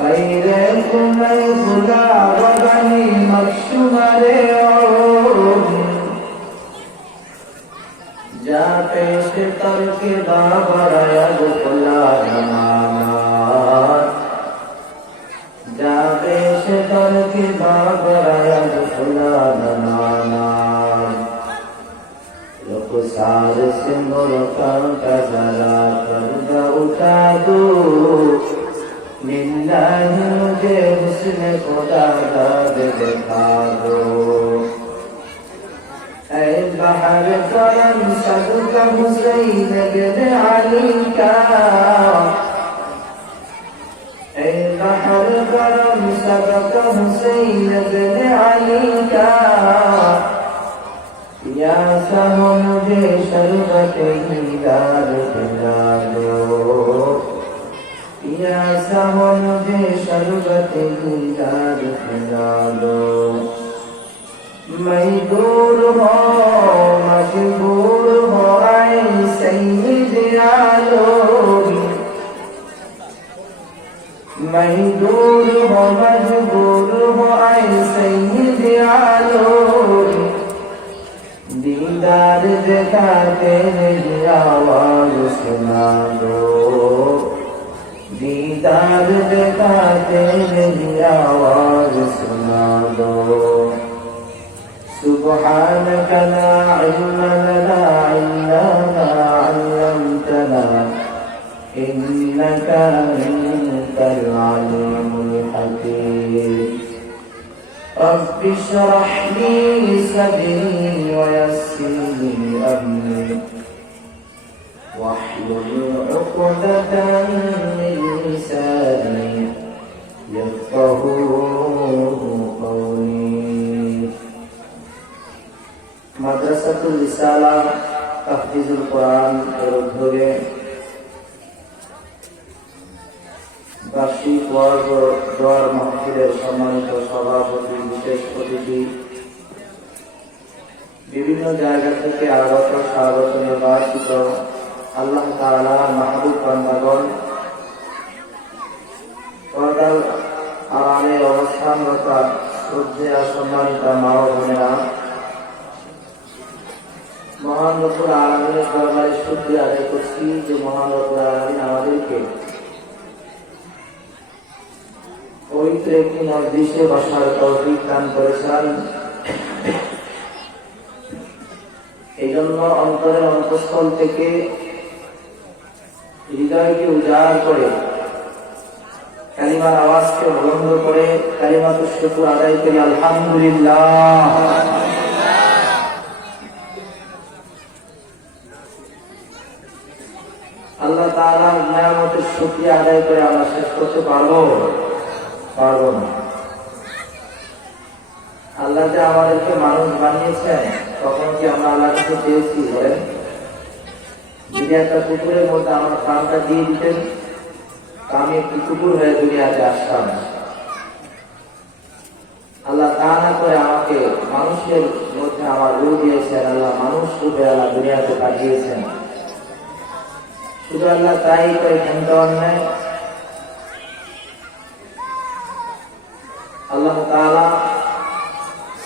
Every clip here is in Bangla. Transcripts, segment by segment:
غير كني خدا وغني مكشمر جا پیش تر کے بابر خلا نمانات جا پیش تر کے بابر خلا نمانات رخسار سے مرکم کا ذرا پردہ اٹھا دو للہ مجھے حسن خدا داد دکھا دو اے بحر کرم صدق حسین بن علی کا اے بحر کرم صدق حسین بن علی کا یا سہو مجھے شربت دیدار پلا دو یا سہو مجھے شربت دیدار پلا دو میں دور ہو مجبور ہو اے سید عالم میں دور ہو مجبور ہو اے سید عالم دیدار دکھاتے میری آواز سنا دو دیدار دکھاتے میری آواز سنا دو سبحانك لا علم لنا إلا ما علمتنا إنك أنت العليم الحكيم رب اشرح لي صدري ويسر لي أمري واحلل عقدة من لساني يفقهوا قولي মাদ্রাসাতুল রিসালা তাহফিজুল কোরআন এর উদ্যোগে বার্ষিক ওয়াজ ও দোয়ার মাহফিলের সম্মানিত সভাপতি বিশেষ অতিথি বিভিন্ন জায়গা থেকে আগত স্বাগত নির্বাচিত আল্লাহ তাআলার মাহবুব বান্দাগণ পর্দার আড়ালে অবস্থানরত শ্রদ্ধেয় সম্মানিত মা ও বোনেরা, মহান রব্বুল আলামিনের দরবারে শুকরিয়া আদায় করছি যে মহান রব্বুল আলামিন আমাদেরকে পবিত্র একটি মজলিসে বসার তৌফিক দান করেছেন। এই জন্য অন্তরের অন্তঃস্থল থেকে হৃদয়কে উজাড় করে কালিমার আওয়াজকে বুলন্দ করে কালিমাতুশ শুকর আদায় করি আলহামদুলিল্লাহ। আল্লাহ তাআলার নিয়ামতের শুকরিয়া আদায় করে আমরা শেষ করতে পারবো না। আল্লাহ যে আমাদেরকে মানুষ বানিয়েছেন, তখন কি আমরা আল্লাহর কাছে চেয়েছি? বলেন, যদি একটা কুকুরের মধ্যে আমার প্রাণটা দিয়ে দিতেন, আমি একটি কুকুর হয়ে দুনিয়াতে আসতাম। আল্লাহ তা না করে আমাকে মানুষের মধ্যে আমার রূপ দিয়েছেন, আল্লাহ মানুষ রূপে আল্লাহ দুনিয়াতে পাঠিয়েছেন। শুধু আল্লাহ তাই করে ক্ষমতা অন্যায়। আল্লাহ তাআলা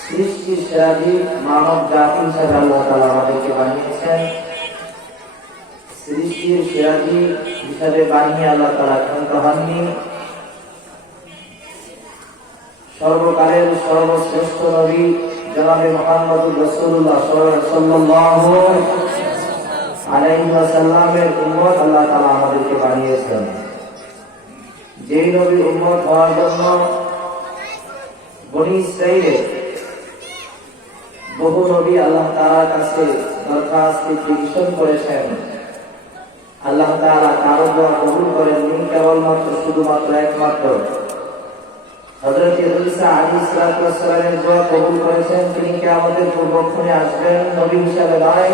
সৃষ্টির সেরাজি মানব জাতি হিসাবে আল্লাহ তাআলা আমাদেরকে বানিয়েছেন। সৃষ্টির সেরাজি হিসাবে বানিয়ে আল্লাহ তাআলা ক্ষমতা হননি। সর্বকালের সর্বশ্রেষ্ঠ নবী জনাবে মুহাম্মদুর রাসূলুল্লাহ সাল্লাল্লাহু আলাইহি ওয়াসাল্লামের উম্মত আল্লাহ তাআলা আমাদেরকে বানিয়েছেন। যেই নবীর উম্মত হওয়ার জন্য বনী ইসরাঈলের বহু নবী আল্লাহ তাআলার কাছে দরখাস্ত পিটিশন করেছেন, আল্লাহ তাআলা কারো দোয়া কবুল করেননি। কেবলমাত্র শুধুমাত্র একমাত্র হযরত ঈসা আলাইহিস সালামের দোয়া কবুল করেছেন। তিনি কিয়ামতের পূর্বক্ষণে আসবেন, নবী হিসেবে নয়।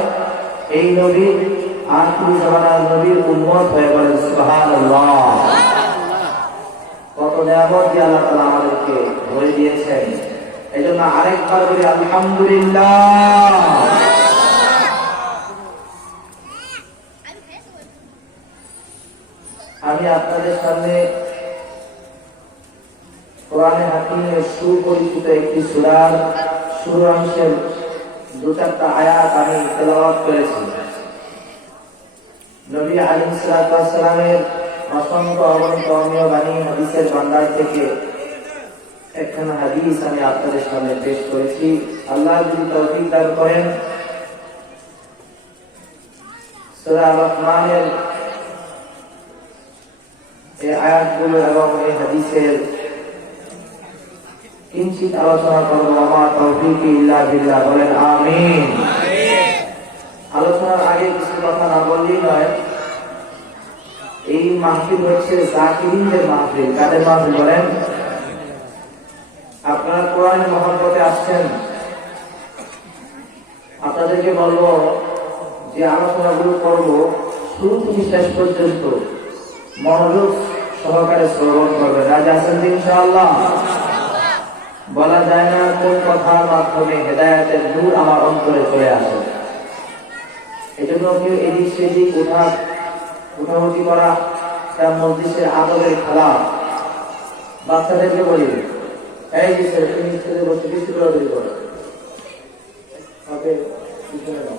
এই নবী আখির জামানার নবীর উম্মত হয়ে বলেন সুবহানাল্লাহ। কত নিয়ামত দিয়ে আল্লাহ তাআলা আমাদেরকে ভরে দিয়েছেন। এই জন্য আরেকবার বলি আলহামদুলিল্লাহ। আমি আপনাদের সামনে কোরআনে হাকিমের সুপরিচিত একটি সূরার শুরু অংশের 2-4টা আয়াত আমি তেলাওয়াত করেছি। নবী আলাইহিস সালাতু ওয়াস সালামের অসংখ্য অগণিত অমীয় বাণী হাদিসের ভান্ডার থেকে একখানা হাদিস আমি আপনাদের সামনে পেশ করেছি। আল্লাহ যদি তৌফিক দান করেন, সূরা রহমানের এই আয়াতগুলো এবং এই হাদিসের কিঞ্চিত আলোচনা করব। আমার তৌফিক ইল্লা বিল্লাহ, বলেন আমিন। আলোচনার আগে কিছু কথা না বললেই নয়। এই মাহফিল হচ্ছে জাকিরিনদের মাহফিল। কাদের মাহফিল বলেন? আপনারা কোরআনের মহব্বতে আসছেন, আপনাদেরকে বলবো যে আলোচনাগুলো করবো শুরু থেকে শেষ পর্যন্ত মনোযোগ সহকারে শ্রবণ করবেন। রাজি আছেন ইনশাআল্লাহ? বলা যায় না কোন কথার মাধ্যমে হেদায়েতের নূর আমার অন্তরে চলে আসে। এজন্য কেউ এদিক সেদিক উঠাউঠি করা তার মজলিসের আদবের খেলা। বাচ্চাদেরকে বলি, এই যে স্যার তুমি স্কুলে বসে বেশি দৌড়াদৌড়ি করো, পিছনে দাও।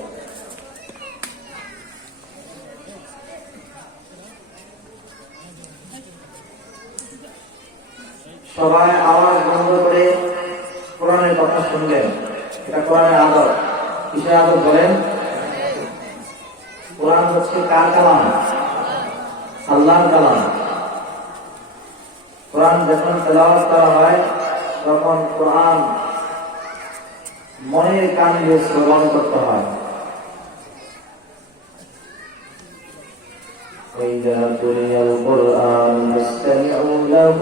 সবাই আওয়াজ বন্ধ করে কোরআনের কথা শুনবেন। এটা কোরআনের আদব। কিসের আদব বলেন? কোরআন হচ্ছে কার কালাম? আল্লাহর কালাম। কোরআন যখন তেলাওয়াত করা হয় তখন কোরআন মনের কান দিয়ে শ্রবণ করতে হয়। وَإِذَا قُرِئَ الْقُرْآنُ فَاسْتَمِعُوا لَهُ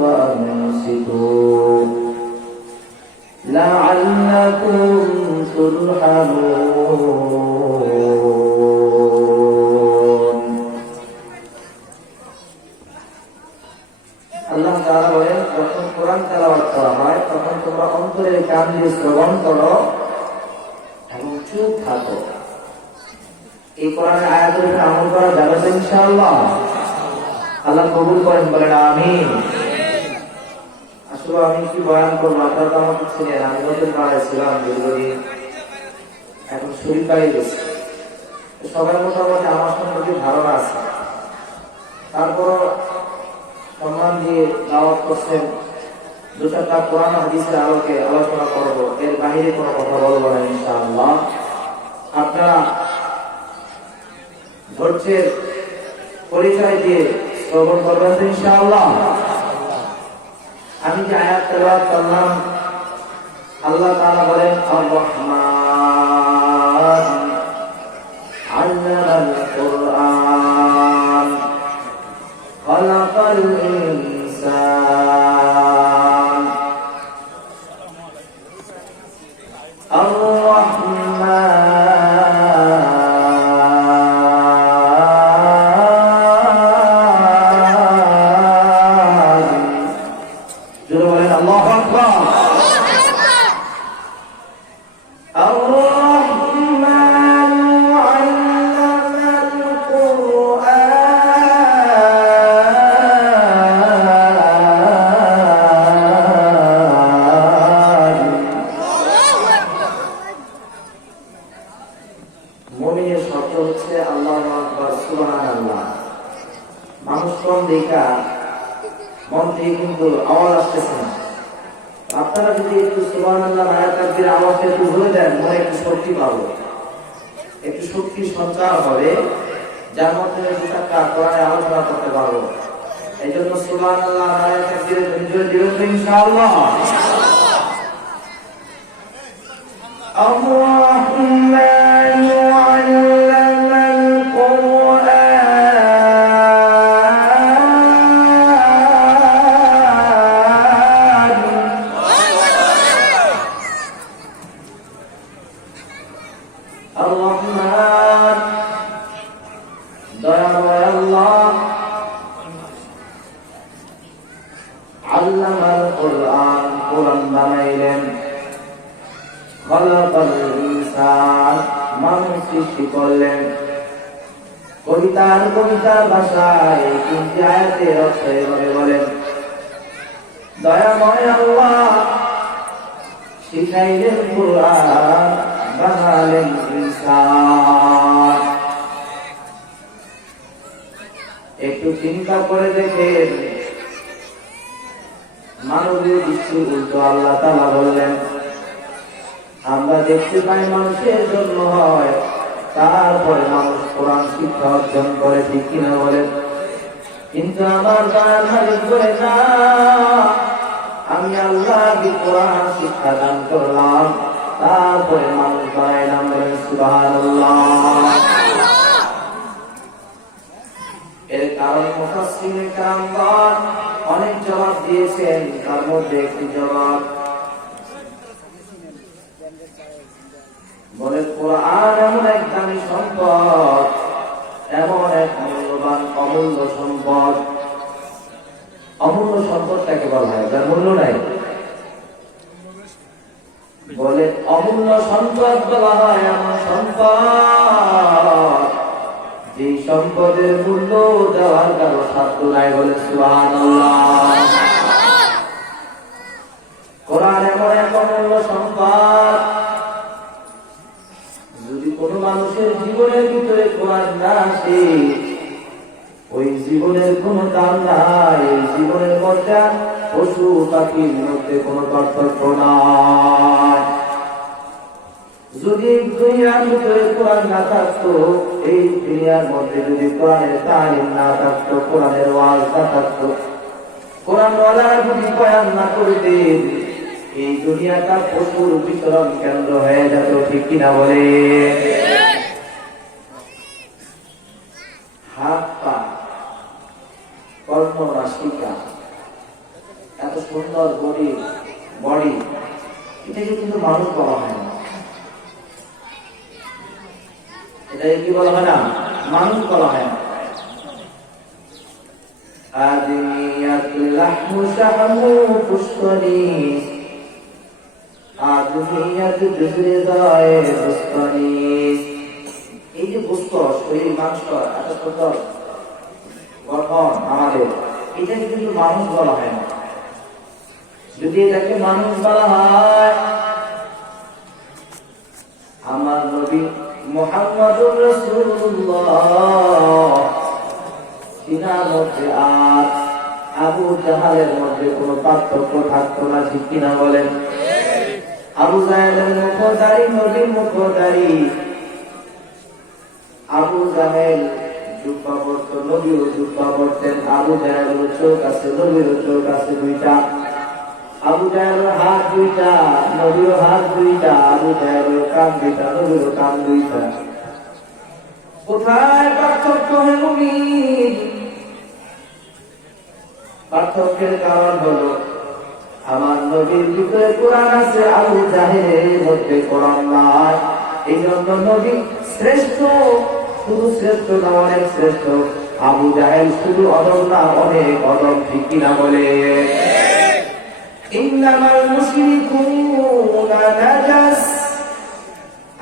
وَأَنصِتُوا لَعَلَّكُمْ تُرْحَمُونَ। আল্লাহ তাআলা বলেন, যখন কোরআন তেলাওয়াত করা হয় তখন তোমরা অন্তরের কান দিয়ে শ্রবণ করো এবং চুপ থাকো। এই কোরআনের আয়াতের উপর আমল করা যাবে তো ইনশাআল্লাহ? আল্লাহ কবুল করেন, বলেন আমিন। আসলে আমি কি বয়ান করবো, আপনারা তো আমাকে ছিলেন। আমি নতুন পাড়ায় ছিলাম দীর্ঘদিন, এখন শরীর পাই গেছে। সবাই মোটামুটি আমার সম্পর্কে ধারণা আছে, তারপরও সম্মান দিয়ে দাওয়াত করছেন। 2-4টা কোরআন হাদিসের আলোকে আলোচনা করবো, এর বাহিরে কোনো কথা বলবো না ইনশাআল্লাহ। আপনারা ধৈর্যের পরিচয় দিয়ে শ্রবণ করবেন তো ইনশাআল্লাহ? আমি যে আয়াত তেলাওয়াত করলাম, আল্লাহ তাআলা বলেন, আর-রহমান আল্লামাল কুরআন খালাকাল ইনসান। আর-রহমান মুমিনের শব্দ হচ্ছে আল্লাহু আকবার, সুবহানাল্লাহ। মানুষ কম দেখা মন থেকে কিন্তু আওয়াজ আসতেছে না। আপনারা যদি একটু সুবহানাল্লাহ নারা তাকবীর আওয়াজটা একটু বলে দেন, মনে একটু শক্তি পাবো, একটু শক্তি সঞ্চার হবে, যার মাধ্যমে দুটা কোরআনে আলোচনা করতে পারবো। এই জন্য সুবহানাল্লাহ নারা তাকবীরের ধ্বনি দিবেন তো ইনশাআল্লাহ? আর-রহমান আল্লামাল কুরআন। আর-রহমান দয়াময় আল্লাহ, আল্লামাল কুরআন, কোরআন বানাইলেন। খালাকাল ইনসান, মানুষ সৃষ্টি করলেন। কবিতার ভাষায় 3টি আয়াতের অর্থ এভাবে বলেন, দয়াময় আল্লাহ শিখাইলেন কোরআন, বানালেন ইনসান। একটু চিন্তা করে দেখেন, মানবীয় দৃষ্টি উল্টো আল্লাহ তাআলা বললেন, আমরা দেখতে পাই মানুষের জন্ম হয়, তারপরে মানুষ কোরআন শিক্ষা অর্জন করে, ঠিক কিনা বলেন? কিন্তু আমার দয়ার মালিক বলে না, আমি আল্লাহ কোরআন শিক্ষা দান করলাম, তারপরে মানুষ বানাইলাম। বলেন সুবহানাল্লাহ। এর কারণ মুফাসসিরে কেরামগণ অনেক জবাব দিয়েছেন, তার মধ্যে একটি জবাব বলে, কোরআন এমন এক দামি সম্পদ, এমন এক মূল্যবান অমূল্য সম্পদ। অমূল্য সম্পদটাকে বলা হয় যার মূল্য নাই। বলে অমূল্য সম্পদ বলা হয় এমন সম্পদ যে সম্পদের মূল্য দেওয়ার কারো সাধ্য নাই। বলে সুবহানাল্লাহ। কোরআন এমন এক অমূল্য সম্পদ, যদি কোন মানুষের জীবনের ভিতরে কোরআন না আসে, ওই জীবনের কোন দাম নাই। ওই জীবনের মধ্যে পশু পাখির মধ্যে কোন পার্থক্য নাই। যদি দুনিয়ার ভিতরে কোরআন না থাকতো, এই দুনিয়ার মধ্যে যদি কোরআনের তালিম না থাকতো, কোরআনের ওয়াজ না থাকতো, কোরআনওয়ালারা যদি বয়ান না করতেন, এই দুনিয়াটা পশুর বিচরণ কেন্দ্র হয়ে যেত, ঠিক কিনা বলে? হাত পা কর্ম নাসিকা, এত সুন্দর বডি, এটাকে কিন্তু মানুষ বলা হয় না। এটাকে কি বলা হয় না? মানুষ বলা হয় না। আদমিয়াতুল লাহমু শাহমু পুস্তনি, আদমিয়াত জুজরিদায়ে পুস্তনি। এই যে পুস্ত, শরীর মাংস, এত সুন্দর গঠন আমাদের, এটাকে কিন্তু মানুষ বলা হয় না। যদি এটাকে মানুষ বলা হয়, আমার নবী মুহাম্মদুর রাসূলুল্লাহ তিনার মধ্যে আর আবু জাহালের মধ্যে কোনো পার্থক্য থাকতো না, ঠিক কিনা বলেন? আবু জাহেলের মুখদারি নবীর মুখদারি। আবু জাহেল জুব্বা পরত, নবীও জুব্বা পরতেন। আবু জাহেলের চোখ আছে, নবীরও চোখ আছে দুইটা। আবু জাহেলের হাত দুইটা, নবীরও হাত দুইটা। আবু জাহেলের কান দুইটা, নবীরও কান দুইটা। কোথায় পার্থক্য? হে মুমিন, পার্থক্যের কারণ হলো আমার নবীর ভিতরে কোরআন আছে, আবু জাহেলের মধ্যে কোরআন নাই। এই জন্য নবী শ্রেষ্ঠ, শুধু শ্রেষ্ঠ না, অনেক শ্রেষ্ঠ। আবু জাহেল শুধু অদম না, অনেক অদম, ঠিক কিনা বলে? ইন্নামাল মুশরিকুনা নাজাস।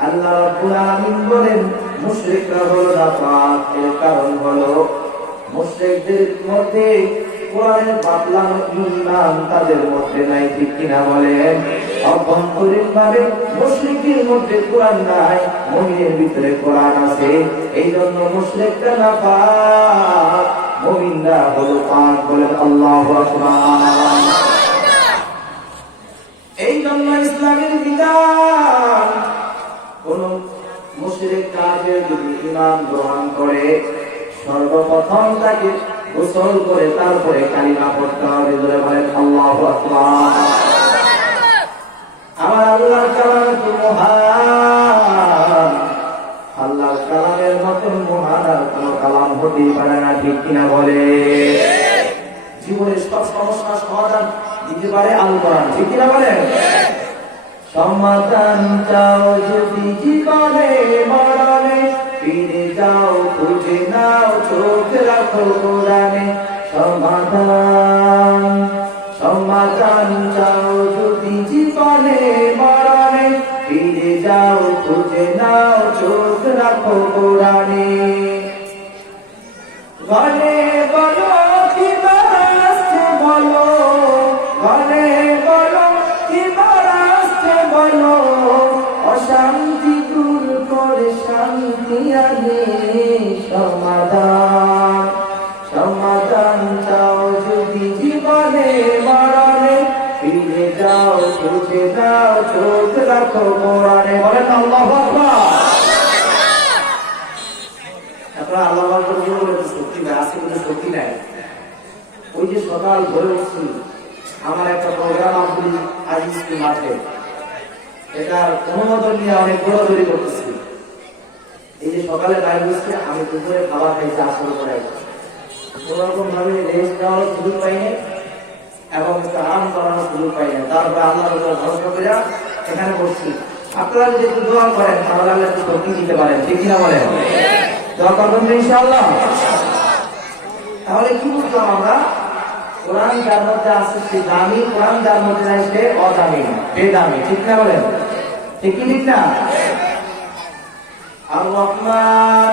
আল্লাহ রাব্বুল আলামিন বলেন, মুশরিকরা হলো নাপাক। এর কারণ হলো মুশরিকদের মধ্যে কোরআনের বাতলানো ঈমান তাদের মধ্যে নাই, ঠিক কিনা বলেন? অভ্যন্তরীণ ভাবে মুশরিকের মধ্যে কোরআন নাই, মুমিনের ভিতরে কোরআন আছে। এই জন্য মুশরিকরা নাপাক, মুমিনরা হলো পাক। বলেন আল্লাহু আকবার। এই জন্য ইসলামের বিধান, কোন মুশরিক কাফের যদি ঈমান গ্রহণ করে, সর্বপ্রথম তাকে গোসল করে তারপরে কালিমা পড়তে হবে। বলেন আল্লাহু আকবার। আমার আল্লাহর কালাম তো মহান, আল্লাহর কালামের মতন মহান আর কোন কালাম হতেই পারে না, ঠিক কিনা বলে? জীবনের সব সমস্যার সমাধান দিতে পারে আল কোরআন, ঠিক কিনা বলেন? সমাধান চাও যদি জীবনে মরণে, ফিরে যাও খুঁজে নাও, চোখ রাখো কোরআনে। সমাধান চাও যদি জীবনে মরণে, ফিরে যাও খুঁজে নাও, চোখ রাখো কোরআনে। ঘরে বলো কি বাসতে বলো, চরিতার্থ কোরআনে, বলেন আল্লাহু আকবার। আপনারা আল্লাহু আকবার বলে শক্তি নাই, আছে কিন্তু শক্তি নাই। ওই যে সকাল ভোরে উঠছি, আমার একটা প্রোগ্রাম আব্দুল আজিজ মাঠে, এটার অনুমোদন নিয়ে অনেক দৌড়াদৌড়ি করতেছি। এই যে সকালে বাইরে বসছে, আমি দুপুরে খাবার খাইতে আসর করে কোনোরকম ভাবে রেস্ট নেওয়ার সুযোগ পাইনি এবং একটু আরাম করানোর সুযোগ পাইনি। তারপরে আল্লাহর উপর ভরসা করে এখানে বসছি। আপনারা যদি একটু দোয়া করেন তাহলে আল্লাহ একটু শক্তি দিতে পারেন, ঠিক কিনা বলেন? দোয়া করবেন তো ইনশাআল্লাহ। তাহলে কি বুঝলাম আমরা? কোরআন যার মধ্যে আছে সে দামি, কোরআন যার মধ্যে নাই সে অদামি, বেদামি, ঠিক না বলেন? ঠিক কি ঠিক না? আর রহমান,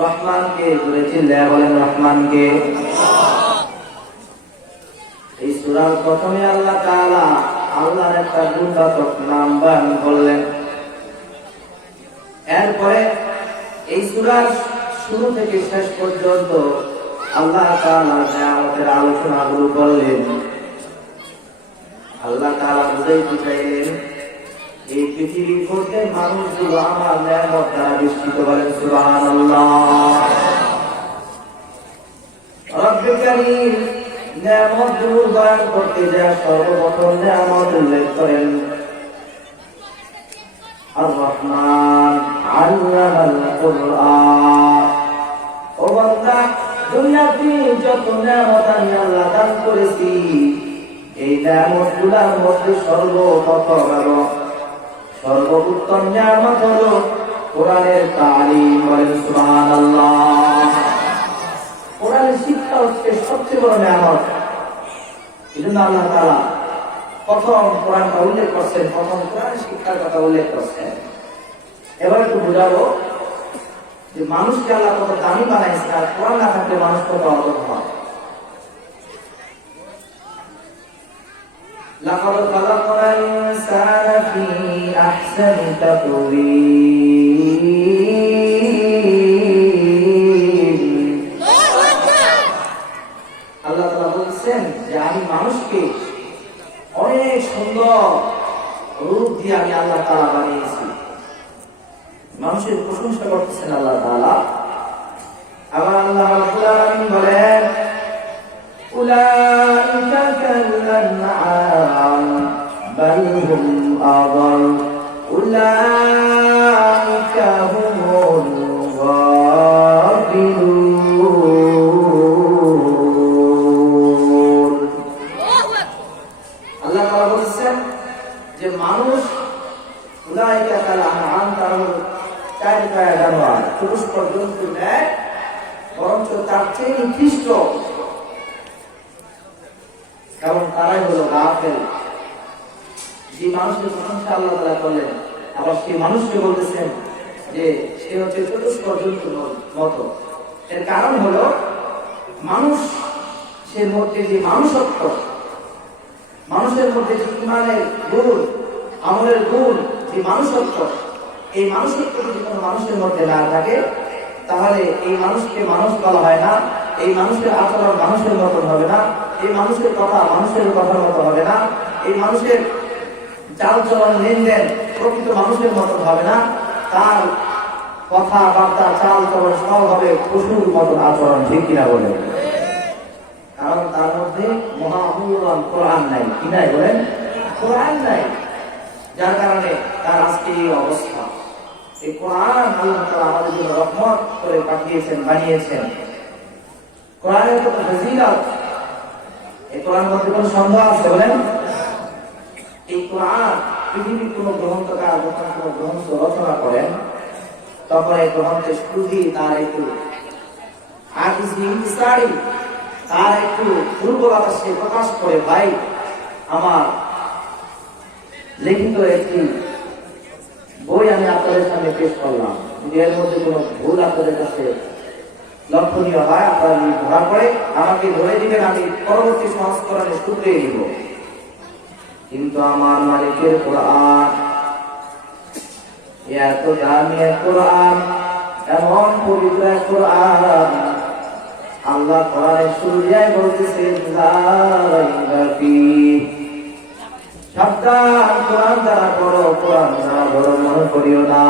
রহমানকে জোরে চিল্লায়া বলেন রহমানকে। এই সূরার প্রথমে আল্লাহ তাআলা আল্লাহর একটা গুণবাচক নাম বয়ান করলেন। এরপরে এই সূরার শুরু থেকে শেষ পর্যন্ত আল্লাহ তাআলার নিয়ামতের আলোচনাগুলো করলেন। আল্লাহ তাআলা বুঝাইতে চাইলেন এই পৃথিবীর মধ্যে মানুষগুলো আমার নিয়ামত দ্বারা বিস্মিত, বলেন সুবহানাল্লাহ। রব্বুল কারীম নিয়ামতগুলো বয়ান করতে যায় সর্বপ্রথম নিয়ামত উল্লেখ করেন আর রহমান আল্লামাল কুরআন। ও বান্দা, দুনিয়াতে যত নিয়ামত আমি আল্লাহ দান করেছি, এই নিয়ামতগুলোর মধ্যে সর্বপ্রথম এবং সর্বোত্তম নিয়ামত হলো কোরআনের তালিম, বলেন সুবহানাল্লাহ। কোরআনের শিক্ষা হচ্ছে সবচেয়ে বড় নিয়ামত। এজন্য আল্লাহ তাআলা প্রথম কোরআনটা উল্লেখ করছেন, প্রথম কোরআনের শিক্ষার কথা উল্লেখ করছেন। এবার একটু বুঝাবো যে মানুষকে আল্লাহ কত দামি বানাইছে, আর কোরআন না থাকলে মানুষ কত অধম হয়। লাকাদ খালাকনাল ইনসানা ফি আহসানি তাকওয়িম। আল্লাহ তাআলা বলছেন যে আমি মানুষকে অনেক সুন্দর রূপ দিয়ে আমি আল্লাহ তাআলা বানিয়েছি। মানুষের প্রশংসা করতেছেন আল্লাহ তাআলা। আবার আল্লাহ রাব্বুল আলামিন বলেন উলাইকা কাল্লানআম বাল হুম আযাল উলাইকা হুমুল গাফিলুন। আল্লাহ তাআলা বলেছেন যে মানুষ উলাইকা কাল্লানআম, তারা চার পায়া জানোয়ার, চতুষ্পদ জন্তু নেয়, বরঞ্চ তার চেয়ে নিকৃষ্ট, এবং তারাই হলো গাফেল। যে মানুষের প্রশংসা আল্লাহ তাআলা করলেন, আবার সেই মানুষকে বলতেছেন যে সে হচ্ছে চতুষ্পদ জন্তুর মতো। এর কারণ হলো মানুষের মধ্যে যে মানুষত্ব, মানুষের মধ্যে যে ইমানের গুণ, আমলের গুণ, যে মানুষত্ব, এই মানুষত্ব যদি কোনো মানুষের মধ্যে না থাকে তাহলে এই মানুষকে মানুষ বলা হয় না, এই মানুষের আচরণ মানুষের মতন হবে না, এই মানুষের কথা মানুষের কথার মতো হবে না, এই মানুষের চালচলন লেনদেন প্রকৃত মানুষের মতন হবে না, তার কথাবার্তা চালচলন সব হবে পশুর মতন আচরণ, ঠিক কিনা বলে? কারণ তার মধ্যে মহামূল্যবান কোরআন নাই। কি নাই বলেন? কোরআন নাই, যার কারণে তার আজকে এই অবস্থা। এই কোরআন আল্লাহ তাআলা আমাদের জন্য রহমত করে পাঠিয়েছেন, বানিয়েছেন। কোরআনের কত ফজিলত, এই কোরআনের মধ্যে কোনো সন্দেহ আছে বলেন? এই কোরআন পৃথিবীর কোন গ্রন্থকার যখন কোন গ্রন্থ রচনা করেন তখন এই গ্রন্থের শুরুতেই তার একটু তার একটু দুর্বলতা সে প্রকাশ করে, ভাই আমার লিখিত একটি বই আমি আপনাদের সামনে পেশ করলাম, যদি এর মধ্যে কোনো ভুল আপনাদের কাছে লক্ষণীয় হয় আপনারা ধরা পড়ে আমাকে ধরে দিবেন, আমি পরবর্তী সংস্করণে শুধরে দিব। কিন্তু আমার মালিকের কোরআন এত দামি কোরআন, এমন পবিত্র কোরআন, আল্লাহ কোরআনের শুরুতেই বলতেছেন লা রাইবা ফীহ। সাবধান, কোরআন দ্বারা পড়ো, কোরআন দ্বারা বড় মনে করিও না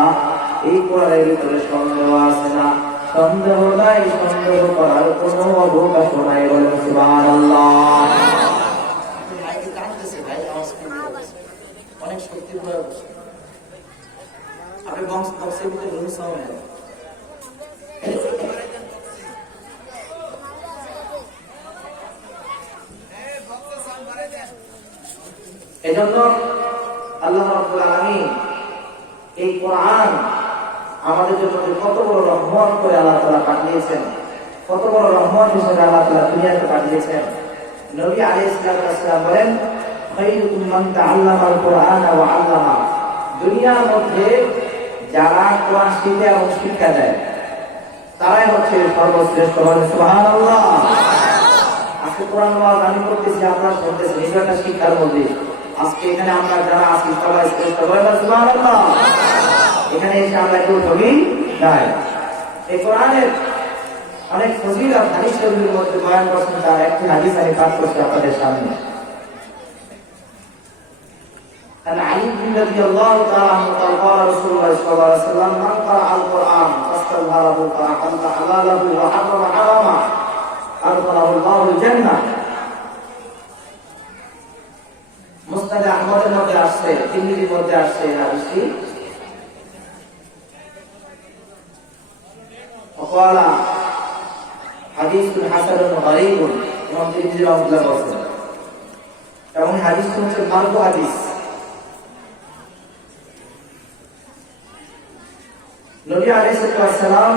এই কোরআনের ভিতরে সন্দেহ আছে না, সন্দেহ নাই, সন্দেহ করার কোনো অবকাশ নাই। বলেন সুবহানাল্লাহ। অনেক শক্তি প্রয়োগ, আপনি বক্সের ভিতরে রুমস হবে। এজন্য আল্লাহ রাব্বুল আলামিন এই কোরআন আমাদের জন্য কত বড় রহমত করে আল্লাহ তাআলা পাঠিয়েছেন, কত বড় রহমত হিসেবে আল্লাহ তাআলা দুনিয়াতে পাঠিয়েছেন। নবী আলাইহিস সালাম বলেন, খায়রুকুম মান তাআল্লামাল কুরআন ওয়া আল্লামা। দুনিয়ার মধ্যে যারা কোরআন শিখে এবং শিক্ষা দেয় তারাই হচ্ছে সর্বশ্রেষ্ঠ। বলেন সুবহানাল্লাহ। আজকে কোরআন ওয়াজ আমি করতেছি, আপনারা শুনতেছেন, এটা একটা শিক্ষার মধ্যে। আজকে এখানে আমরা যারা আছি সবাই শ্রেষ্ঠ। বলেন সুবহানাল্লাহ। এখানে এসে আমরা কেউ ছবি নাই। এই কোরআনের অনেক ফজিলত হাদিস শরীফের মধ্যে বয়ান করছেন, তার একটি হাদিস আমি পাঠ করছি আপনাদের সামনে। علي بن رضي الله تعالى عنه قال قال رسول الله صلى الله عليه وسلم من قرأ القرآن فاستظهره فأحل حلاله وحرم حرامه أدخله الله الجنة। মুসনাদ আহমদের মধ্যে আসছে, তিরমিজির মধ্যে আসছে এই হাদিসটি। وقال حديث حسن غريب ইমাম তিরমিজি রাহমাতুল্লাহ বলেন, এবং হাদিসটি হচ্ছে মারফু হাদিস। নবী আলাইহিস সালাম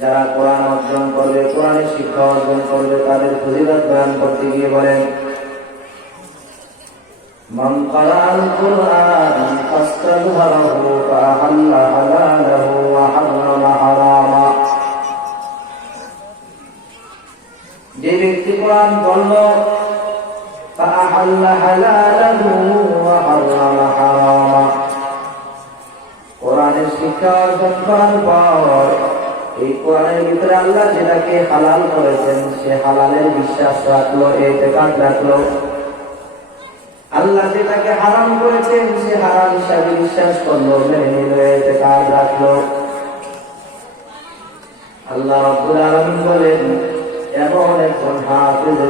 যারা কোরআন অর্জন করবে, কোরআনের শিক্ষা অর্জন করবে, তাদের ফজিলত বয়ান করতে গিয়ে বলেন, মান ক্বারাআল কুরআন ফাস্তাযহারাহু ফাআহাল্লা হালালাহু ওয়া হাররামা হারামা। যে ব্যক্তি কোরআন পড়ল, ফাআহাল্লা হালালাহু ওয়া হাররামা হারামা, কোরআনের শিক্ষা অর্জন করার পর এই কোরআনের ভিতরে আল্লাহ যেটাকে হালাল করেছেন সে হালালের বিশ্বাস রাখলো, ইতিকাদ রাখলো। আল্লাহ যেটাকে হারাম করেছেন সে হারাম হিসাবে বিশ্বাস করলো, মেনে নিল, ইতিকাদ রাখলো। আল্লাহ রাব্বুল আলামিন বলেন, এমন একজন হাত